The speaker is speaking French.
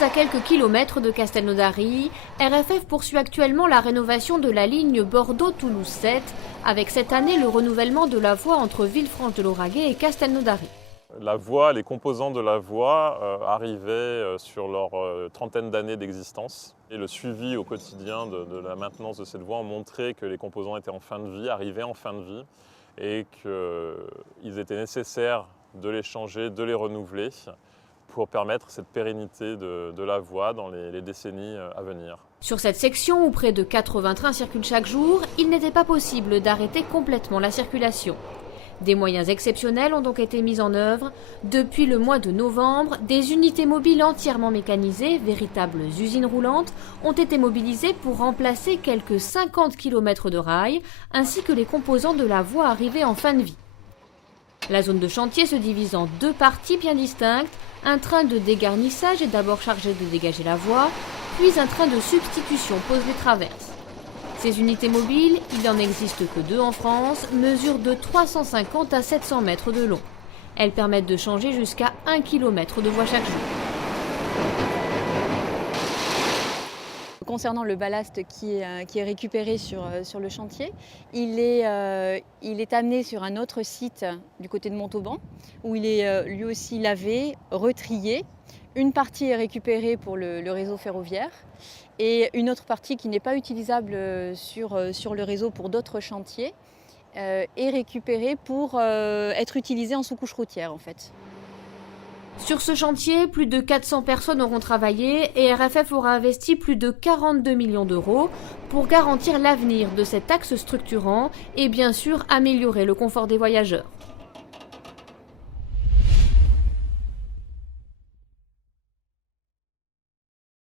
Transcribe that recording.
sommes à quelques kilomètres de Castelnaudary. RFF poursuit actuellement la rénovation de la ligne Bordeaux-Toulouse 7, avec cette année le renouvellement de la voie entre Villefranche-de-Lauragais et Castelnaudary. La voie, les composants de la voie arrivaient sur leur trentaine d'années d'existence. Et le suivi au quotidien de la maintenance de cette voie ont montré que les composants étaient en fin de vie, arrivaient en fin de vie, et qu'il était nécessaire de les changer, de les renouveler, pour permettre cette pérennité de la voie dans les décennies à venir. Sur cette section où près de 80 trains circulent chaque jour, il n'était pas possible d'arrêter complètement la circulation. Des moyens exceptionnels ont donc été mis en œuvre. Depuis le mois de novembre, des unités mobiles entièrement mécanisées, véritables usines roulantes, ont été mobilisées pour remplacer quelques 50 km de rails, ainsi que les composants de la voie arrivés en fin de vie. La zone de chantier se divise en deux parties bien distinctes. Un train de dégarnissage est d'abord chargé de dégager la voie, puis un train de substitution pose les traverses. Ces unités mobiles, il n'en existe que 2 en France, mesurent de 350 à 700 mètres de long. Elles permettent de changer jusqu'à 1 km de voie chaque jour. Concernant le ballast qui est récupéré sur le chantier, il est amené sur un autre site du côté de Montauban, où il est lui aussi lavé, retrié. Une partie est récupérée pour le réseau ferroviaire et une autre partie qui n'est pas utilisable sur le réseau pour d'autres chantiers est récupérée pour être utilisée en sous-couche routière en fait. Sur ce chantier, plus de 400 personnes auront travaillé et RFF aura investi plus de 42 millions d'euros pour garantir l'avenir de cet axe structurant et bien sûr améliorer le confort des voyageurs.